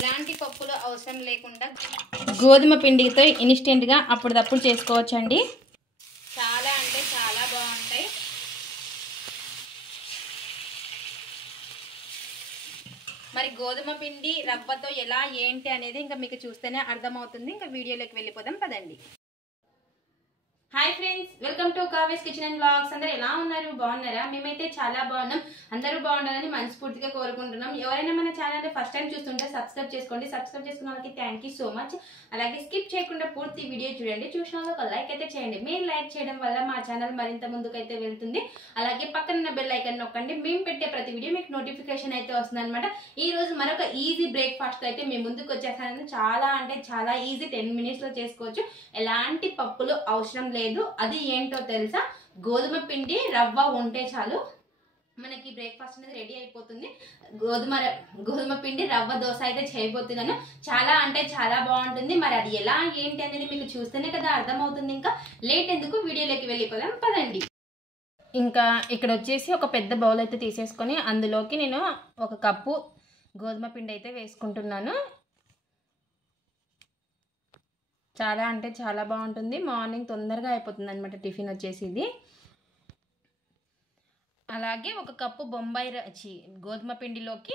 ఎలాంటి పప్పులు అవసరం లేకుండా గోధుమ పిండితో ఇన్స్టెంట్గా అప్పుడప్పుడు చేసుకోవచ్చండి. చాలా అంటే చాలా బాగుంటాయి. మరి గోధుమ పిండి రవ్వతో ఎలా ఏంటి అనేది ఇంకా మీకు చూస్తేనే అర్థమవుతుంది. ఇంకా వీడియోలోకి వెళ్ళిపోదాం పదండి. Hi friends, welcome to Kavya's kitchen and vlogs. అందరూ ఎలా ఉన్నారు? బాగున్నారా? మేమైతే చాలా బాగున్నాం. అందరూ బాగుండాలని మనస్ఫూర్తిగా కోరుకుంటున్నాం. ఎవరైనా మన ఛానల్ ఫస్ట్ టైం చూస్తుంటే సబ్స్క్రైబ్ చేసుకోండి. సబ్స్క్రైబ్ చేసుకున్న వాళ్ళకి థ్యాంక్ యూ సో మచ్. అలాగే స్కిప్ చేయకుండా పూర్తి వీడియో చూడండి. చూసిన వాళ్ళు ఒక లైక్ అయితే చేయండి. మీరు లైక్ చేయడం వల్ల మా ఛానల్ మరింత ముందుకైతే వెళ్తుంది. అలాగే పక్కన బెల్ ఐకాన్ నొక్కండి. మేము పెట్టే ప్రతి వీడియో మీకు నోటిఫికేషన్ అయితే వస్తుంది అనమాట. ఈ రోజు మరొక ఈజీ బ్రేక్ఫాస్ట్ అయితే మేము ముందుకు వచ్చేసాను. చాలా అంటే చాలా ఈజీ, 10 minutes లో చేసుకోవచ్చు. ఎలాంటి పప్పులు అవసరం లేదు. అది ఏంటో తెలుసా? గోధుమ పిండి రవ్వ ఉంటే చాలు మనకి బ్రేక్ఫాస్ట్ అనేది రెడీ అయిపోతుంది. గోధుమ పిండి రవ్వ దోశ అయితే చేయబోతున్నాను. చాలా అంటే చాలా బాగుంటుంది. మరి అది ఎలా ఏంటి అనేది మీకు చూస్తేనే కదా అర్థమవుతుంది. ఇంకా లేట్ ఎందుకు, వీడియోలోకి వెళ్ళిపోదాం పదండి. ఇంకా ఇక్కడ వచ్చేసి ఒక పెద్ద బౌల్ అయితే తీసేసుకొని అందులోకి నేను 1 కప్పు గోధుమ పిండి అయితే వేసుకుంటున్నాను. చాలా అంటే చాలా బాగుంటుంది. మార్నింగ్ తొందరగా అయిపోతుంది అనమాట టిఫిన్ వచ్చేసి ఇది. అలాగే 1 కప్పు గోధుమ పిండిలోకి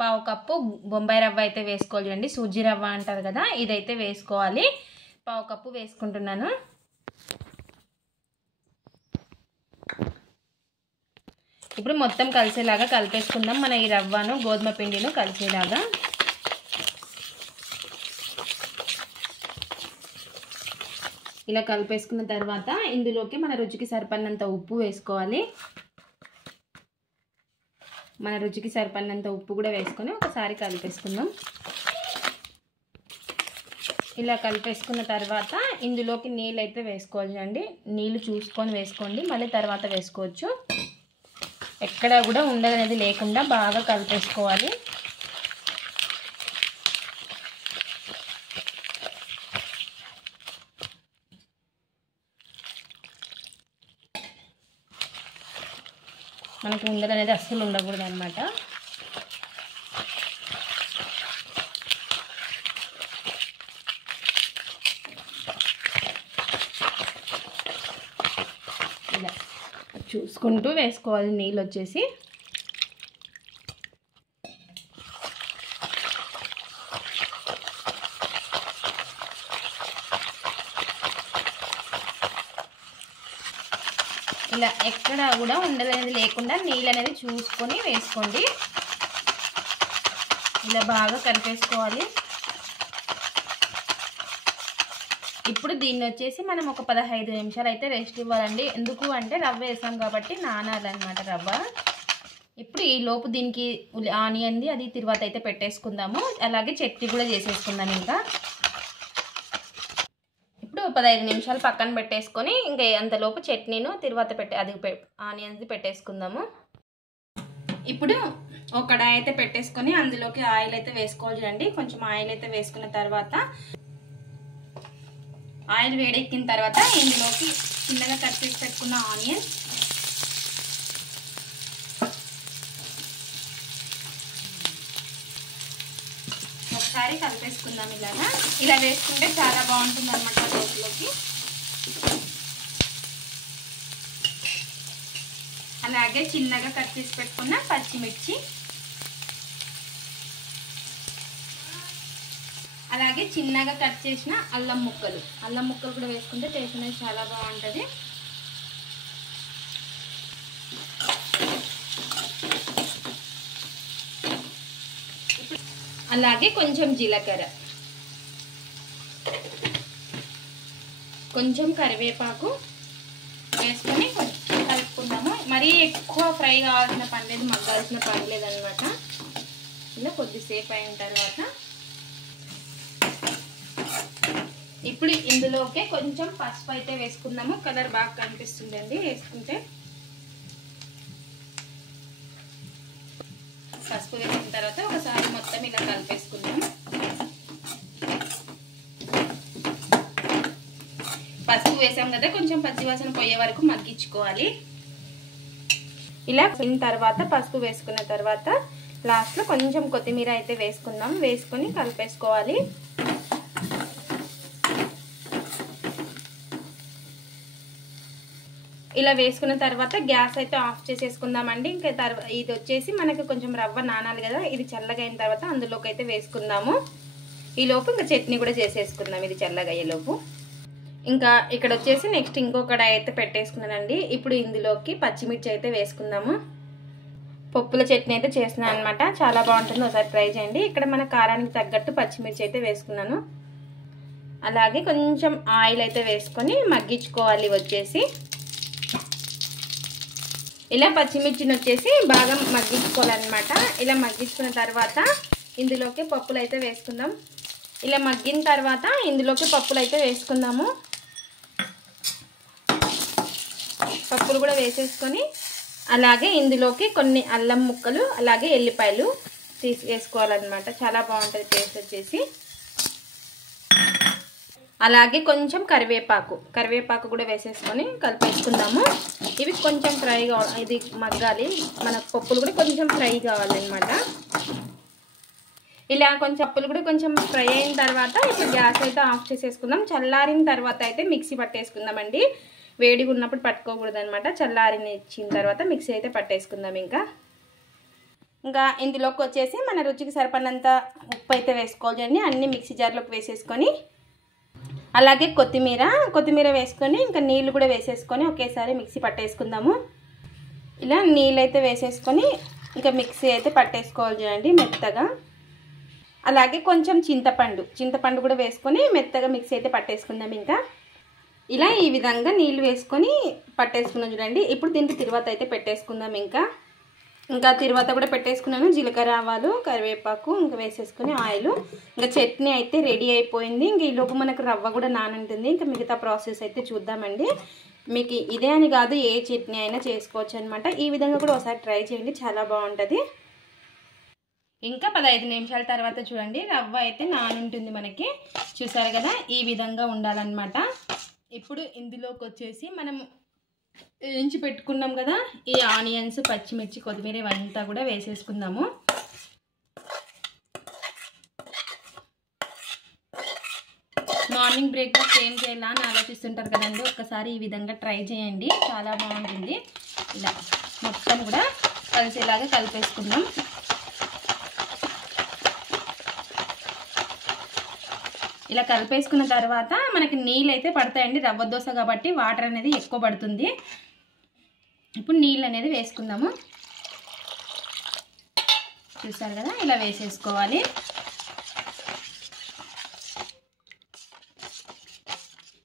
పావు కప్పు బొంబాయి రవ్వ అయితే వేసుకోవాలి అండి. సూజీ రవ్వ అంటారు కదా, ఇదైతే వేసుకోవాలి. పావు కప్పు వేసుకుంటున్నాను. ఇప్పుడు మొత్తం కలిసేలాగా కలిపేసుకుందాం. మన ఈ రవ్వను గోధుమ పిండిను కలిసేలాగా ఇలా కలిపేసుకున్న తర్వాత ఇందులోకి మన రుచికి సరిపడినంత ఉప్పు వేసుకోవాలి. మన రుచికి సరిపడినంత ఉప్పు కూడా వేసుకొని ఒకసారి కలిపేసుకుందాం. ఇలా కలిపేసుకున్న తర్వాత ఇందులోకి నీళ్ళు అయితే వేసుకోవాలి అండి. నీళ్ళు చూసుకొని వేసుకోండి, మళ్ళీ తర్వాత వేసుకోవచ్చు. ఎక్కడ కూడా ఉండదనేది లేకుండా బాగా కలిపేసుకోవాలి. మనకు ఉండదు అనేది అస్సలు ఉండకూడదు అనమాట. ఇలా చూసుకుంటూ వేసుకోవాలి నీళ్ళు వచ్చేసి. ఇలా ఎక్కడ కూడా ఉండదనేది లేకుండా నీళ్ళు అనేది చూసుకొని వేసుకోండి. ఇలా బాగా కలిపేసుకోవాలి. ఇప్పుడు దీన్ని వచ్చేసి మనం ఒక 15 నిమిషాలు అయితే రెస్ట్ ఇవ్వాలండి. ఎందుకు అంటే రవ్వ వేసాం కాబట్టి నానాలన్నమాట రవ్వ. ఇప్పుడు ఈ లోపు దీనికి ఆనియన్ది అది తర్వాత అయితే పెట్టేసుకుందాము. అలాగే చట్నీ కూడా చేసేసుకుందాం. ఇంకా 15 నిమిషాలు పక్కన పెట్టేసుకొని ఇంకా అంతలోపు చట్నీను తర్వాత ఆనియన్స్ది పెట్టేసుకుందాము. ఇప్పుడు ఒక కడాయి అయితే పెట్టేసుకొని అందులోకి ఆయిల్ అయితే వేసుకోవాలి చూడండి. కొంచెం ఆయిల్ అయితే వేసుకున్న తర్వాత ఆయిల్ వేడెక్కిన తర్వాత ఇందులోకి చిన్నగా కట్ చేసి పెట్టుకున్న ఆనియన్, ఒకసారి కలిపేసుకుందాం. ఇలా వేసుకుంటే చాలా బాగుంటుంది అన్నమాట దోశలోకి. అలాగే చిన్నగా కట్ చేసి పెట్టుకున్న పచ్చిమిర్చి, అలాగే చిన్నగా కట్ చేసిన అల్లం ముక్కలు కూడా వేసుకుంటే టేస్ట్ అనేది చాలా బాగుంటుంది. అలాగే కొంచెం జీలకర్ర, కొంచెం కరివేపాకు వేసుకొని కలుపుకుందాము. మరీ ఎక్కువ ఫ్రై కావాల్సిన పని లేదు, మగ్గాల్సిన పని లేదనమాట. ఇలా కొద్దిసేపు అయిన తర్వాత ఇప్పుడు ఇందులోకే కొంచెం పసుపు అయితే వేసుకుందాము. కలర్ బాగా కనిపిస్తుందండి వేసుకుంటే. పసుపు వేసిన తర్వాత ఒకసారి మొత్తం ఇలా కలిపేసుకుందాం. పసుపు వేసాం కదా, కొంచెం పచ్చివాసన పోయే వరకు మగ్గించుకోవాలి. ఇలా తర్వాత పసుపు వేసుకున్న తర్వాత లాస్ట్లో కొంచెం కొత్తిమీర అయితే వేసుకుందాం. వేసుకొని కలిపేసుకోవాలి. ఇలా వేసుకున్న తర్వాత గ్యాస్ అయితే ఆఫ్ చేసేసుకుందామండి. ఇంకా ఇది వచ్చేసి మనకు కొంచెం రవ్వ నానాలి కదా, ఇది చల్లగా అయిన తర్వాత అందులోకి అయితే వేసుకుందాము. ఈలోపు ఇంకా చట్నీ కూడా చేసేసుకుందాం ఇది చల్లగా అయ్యేలోపు. ఇంకా ఇక్కడ వచ్చేసి నెక్స్ట్ ఇంకో కడాయి అయితే పెట్టేసుకున్నానండి. ఇప్పుడు ఇందులోకి పచ్చిమిర్చి అయితే వేసుకుందాము. పప్పుల చట్నీ అయితే చేస్తున్నాను అనమాట, చాలా బాగుంటుంది, ఒకసారి ట్రై చేయండి. ఇక్కడ మన కారానికి తగ్గట్టు పచ్చిమిర్చి అయితే వేసుకున్నాను. అలాగే కొంచెం ఆయిల్ అయితే వేసుకొని మగ్గించుకోవాలి. వచ్చేసి ఇలా పచ్చిమిర్చిని వచ్చేసి బాగా మగ్గించుకోవాలన్నమాట. ఇలా మగ్గించుకున్న తర్వాత ఇందులోకి పప్పులు అయితే వేసుకుందాం. ఇలా మగ్గిన తర్వాత ఇందులోకి పప్పులు అయితే వేసుకుందాము. పప్పులు కూడా వేసేసుకొని అలాగే ఇందులోకి కొన్ని అల్లం ముక్కలు అలాగే ఎల్లిపాయలు వేసుకోవాలన్నమాట. చాలా బాగుంటుంది టేస్ట్ వచ్చేసి. అలాగే కొంచెం కరివేపాకు కూడా వేసేసుకొని కలిపేసుకుందాము. ఇవి కొంచెం ఫ్రై కావాలి, ఇది మగ్గాలి, మన పప్పులు కూడా కొంచెం ఫ్రై కావాలన్నమాట. ఇలా కొంచెం పప్పులు కూడా కొంచెం ఫ్రై అయిన తర్వాత ఇప్పుడు గ్యాస్ అయితే ఆఫ్ చేసేసుకుందాం. చల్లారిన తర్వాత అయితే మిక్సీ పట్టేసుకుందామండి. వేడిగా ఉన్నప్పుడు పట్టుకోకూడదు అనమాట. చల్లారిన ఇచ్చిన తర్వాత మిక్సీ అయితే పట్టేసుకుందాం. ఇంకా ఇందులోకి వచ్చేసి మన రుచికి సరిపడినంత ఉప్పు అయితే వేసుకోవాలండి. అన్ని మిక్సీ జార్లోకి వేసేసుకొని అలాగే కొత్తిమీర వేసుకొని ఇంకా నీళ్ళు కూడా వేసేసుకొని ఒకేసారి మిక్సీ పట్టేసుకుందాము. ఇలా నీళ్ళు అయితే వేసేసుకొని ఇంకా మిక్సీ అయితే పట్టేసుకోవాలి చూడండి మెత్తగా. అలాగే కొంచెం చింతపండు కూడా వేసుకొని మెత్తగా మిక్సీ అయితే పట్టేసుకుందాం. ఇంకా ఇలా ఈ విధంగా నీళ్ళు వేసుకొని పట్టేసుకున్నాం చూడండి. ఇప్పుడు దీనికి తిరువాత అయితే పెట్టేసుకుందాం. ఇంకా తిరువాత కూడా పెట్టేసుకున్నాను. జీలకర్ర, ఆవాలు, కరివేపాకు ఇంకా వేసేసుకొని ఆయిల్. ఇంకా చట్నీ అయితే రెడీ అయిపోయింది. ఇంకా ఈలోపు మనకు రవ్వ కూడా నానుంటుంది. ఇంకా మిగతా ప్రాసెస్ అయితే చూద్దామండి. మీకు ఇదే అని కాదు, ఏ చట్నీ అయినా చేసుకోవచ్చు అనమాట. ఈ విధంగా కూడా ఒకసారి ట్రై చేయండి, చాలా బాగుంటుంది. ఇంకా 15 నిమిషాల తర్వాత చూడండి రవ్వ అయితే నానుంటుంది మనకి. చూసారు కదా, ఈ విధంగా ఉండాలన్నమాట. ఇప్పుడు ఇందులోకి వచ్చేసి మనం వేయించి పెట్టుకున్నాం కదా ఈ ఆనియన్స్, పచ్చిమిర్చి, కొత్తిమీర ఇవంతా కూడా వేసేసుకుందాము. మార్నింగ్ బ్రేక్ఫాస్ట్ ఏం చేయాలా అని ఆలోచిస్తుంటారు కదండి, ఒక్కసారి ఈ విధంగా ట్రై చేయండి, చాలా బాగుంటుంది. ఇలా మొత్తం కూడా కలిసేలాగా కలిపేసుకుందాం. ఇలా కలిపేసుకున్న తర్వాత మనకి నీళ్ళు అయితే పడతాయండి. రవ్వ దోశ కాబట్టి వాటర్ అనేది ఎక్కువ పడుతుంది. ఇప్పుడు నీళ్ళు అనేది వేసుకుందాము. చూసారు కదా, ఇలా వేసేసుకోవాలి.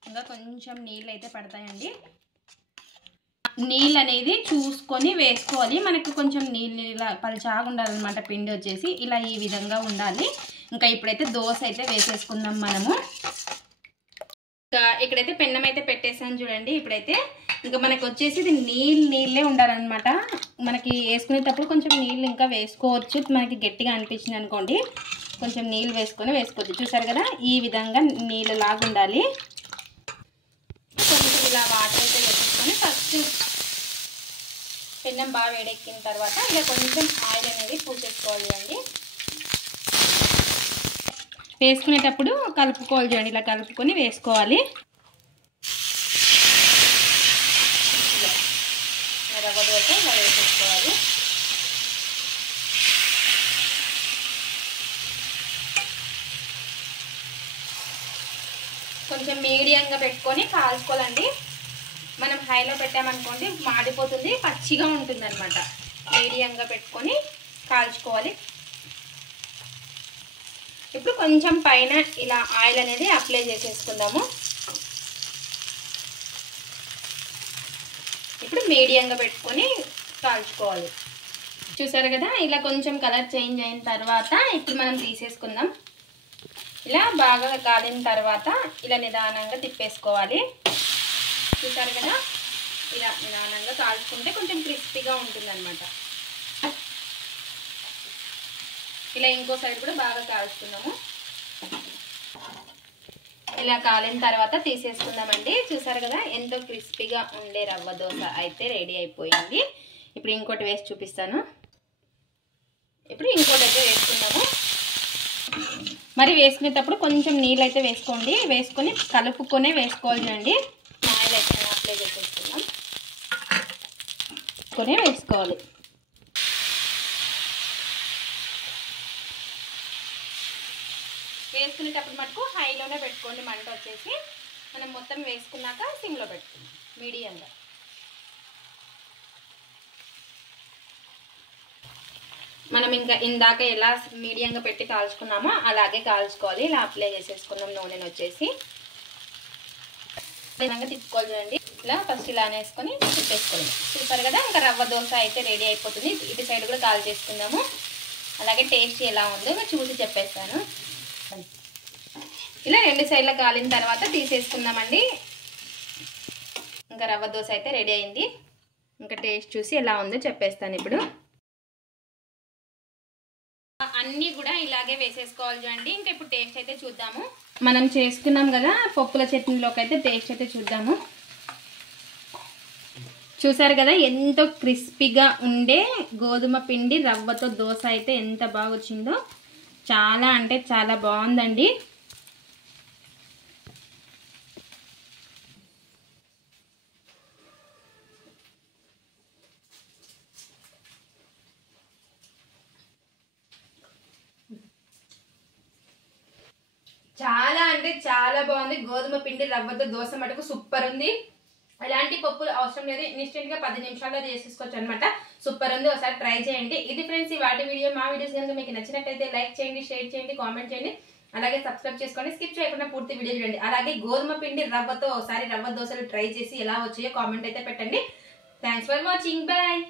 ఇంకా కొంచెం నీళ్ళు అయితే పడతాయండి. నీళ్ళు అనేది చూసుకొని వేసుకోవాలి. మనకు కొంచెం నీళ్ళు ఇలా పలుచాగా ఉండాలన్నమాట. పిండి వచ్చేసి ఇలా ఈ విధంగా ఉండాలి. ఇంకా ఇప్పుడైతే దోశ అయితే వేసేసుకుందాం మనము. ఇంకా ఇక్కడైతే పెన్నం అయితే పెట్టేసాను చూడండి. ఇప్పుడైతే ఇంకా మనకు వచ్చేసి ఇది నీళ్ళే ఉండాలన్నమాట. మనకి వేసుకునేటప్పుడు కొంచెం నీళ్ళు ఇంకా వేసుకోవచ్చు. మనకి గట్టిగా అనిపించింది అనుకోండి, కొంచెం నీళ్ళు వేసుకోవచ్చు. చూసారు కదా, ఈ విధంగా నీళ్ళు లాగా ఉండాలి. కొంచెం ఇలా వాటర్ అయితే వేసుకొని ఫస్ట్ పెన్నం బాగా వేడెక్కిన తర్వాత ఇలా కొంచెం ఆయిల్ అనేది పూసేసుకోవాలి అండి. వేసుకునేటప్పుడు కలుపుకోవాలి చూడండి, ఇలా కలుపుకొని వేసుకోవాలి. రవ్వ దోశ ఇలా వేసేసుకోవాలి. కొంచెం మీడియంగా పెట్టుకొని కాల్చుకోవాలండి. మనం హైలో పెట్టామనుకోండి మాడిపోతుంది, పచ్చిగా ఉంటుంది అనమాట. మీడియంగా పెట్టుకొని కాల్చుకోవాలి. ఇప్పుడు కొంచెం పైన ఇలా ఆయిల్ అనేది అప్లై చేసేసుకుందాము. ఇప్పుడు మీడియంగా పెట్టుకొని కాల్చుకోవాలి. చూసారు కదా, ఇలా కొంచెం కలర్ చేంజ్ అయిన తర్వాత ఇప్పుడు మనం తీసేసుకుందాం. ఇలా బాగా కాలిన తర్వాత ఇలా నిదానంగా తిప్పేసుకోవాలి. చూసారు కదా, ఇలా నిదానంగా కాల్చుకుంటే కొంచెం క్రిస్పీగా ఉంటుంది అనమాట. ఇలా ఇంకో సైడ్ కూడా బాగా కాల్చుకుందాము. ఇలా కాలిన తర్వాత తీసేసుకుందామండి. చూసారు కదా, ఎంతో క్రిస్పీగా ఉండే రవ్వ దోశ అయితే రెడీ అయిపోయింది. ఇప్పుడు ఇంకోటి వేసి చూపిస్తాను. ఇప్పుడు ఇంకోటి అయితే వేసుకుందాము. మరి వేసుకునేటప్పుడు కొంచెం నీళ్ళు అయితే వేసుకోండి, వేసుకొని కలుపుకొనే వేసుకోవాలి అండి. ఆయిల్ అయితే అప్లై చేసేసుకుందాం, కొనే వేసుకోవాలి. వేసుకునేటప్పుడు మటుకు హైలోనే పెట్టుకోండి మంట వచ్చేసి. మనం మొత్తం వేసుకున్నాక సిమ్లో పెట్టుకుందాం మీడియంగా. మనం ఇంకా ఇందాక ఎలా మీడియంగా పెట్టి కాల్చుకున్నామో అలాగే కాల్చుకోవాలి. ఇలా అప్లై చేసేసుకున్నాం నూనెను వచ్చేసి. విధంగా తిప్పుకోవాలి చూడండి. ఇలా ఫస్ట్ ఇలా వేసుకొని తిప్పేసుకోవాలి. చూసారు కదా, ఇంకా రవ్వ దోశ అయితే రెడీ అయిపోతుంది. ఇటు సైడ్ కూడా కాల్ చేసుకుందాము. అలాగే టేస్ట్ ఎలా ఉందో చూసి చెప్పేస్తాను. ఇలా రెండు సైడ్ల కాలిన తర్వాత తీసేసుకుందామండి. ఇంకా రవ్వ దోశ అయితే రెడీ అయింది. ఇంకా టేస్ట్ చూసి ఎలా ఉందో చెప్పేస్తాను ఇప్పుడు. అన్నీ కూడా ఇలాగే వేసేసుకోవాలి చూడండి. ఇంకా ఇప్పుడు టేస్ట్ అయితే చూద్దాము. మనం చేసుకున్నాం కదా పప్పుల చట్నీలోకి అయితే టేస్ట్ అయితే చూద్దాము. చూసారు కదా ఎంతో క్రిస్పీగా ఉండే గోధుమ పిండి రవ్వతో దోశ అయితే ఎంత బాగా వచ్చిందో. చాలా అంటే చాలా బాగుందండి. చాలా అంటే చాలా బాగుంది. గోధుమ పిండి రవ్వతో దోశ మటుకు సూపర్ ఉంది. ఎలాంటి పప్పులు అవసరం లేదు, ఇన్స్టెంట్ గా 10 నిమిషాల్లో చేసేసుకోవచ్చు అనమాట. సూపర్ ఉంది, ఒకసారి ట్రై చేయండి. ఇది ఫ్రెండ్స్ ఈ వాటి వీడియో. మా వీడియోస్ కనుక మీకు నచ్చినట్టయితే లైక్ చేయండి, షేర్ చేయండి, కామెంట్ చేయండి, అలాగే సబ్స్క్రైబ్ చేసుకోండి. స్కిప్ చేయకుండా పూర్తి వీడియో చూడండి. అలాగే గోధుమ పిండి రవ్వతో ఒకసారి రవ్వ దోశలు ట్రై చేసి ఎలా వచ్చాయో కామెంట్ అయితే పెట్టండి. Thanks for watching, bye.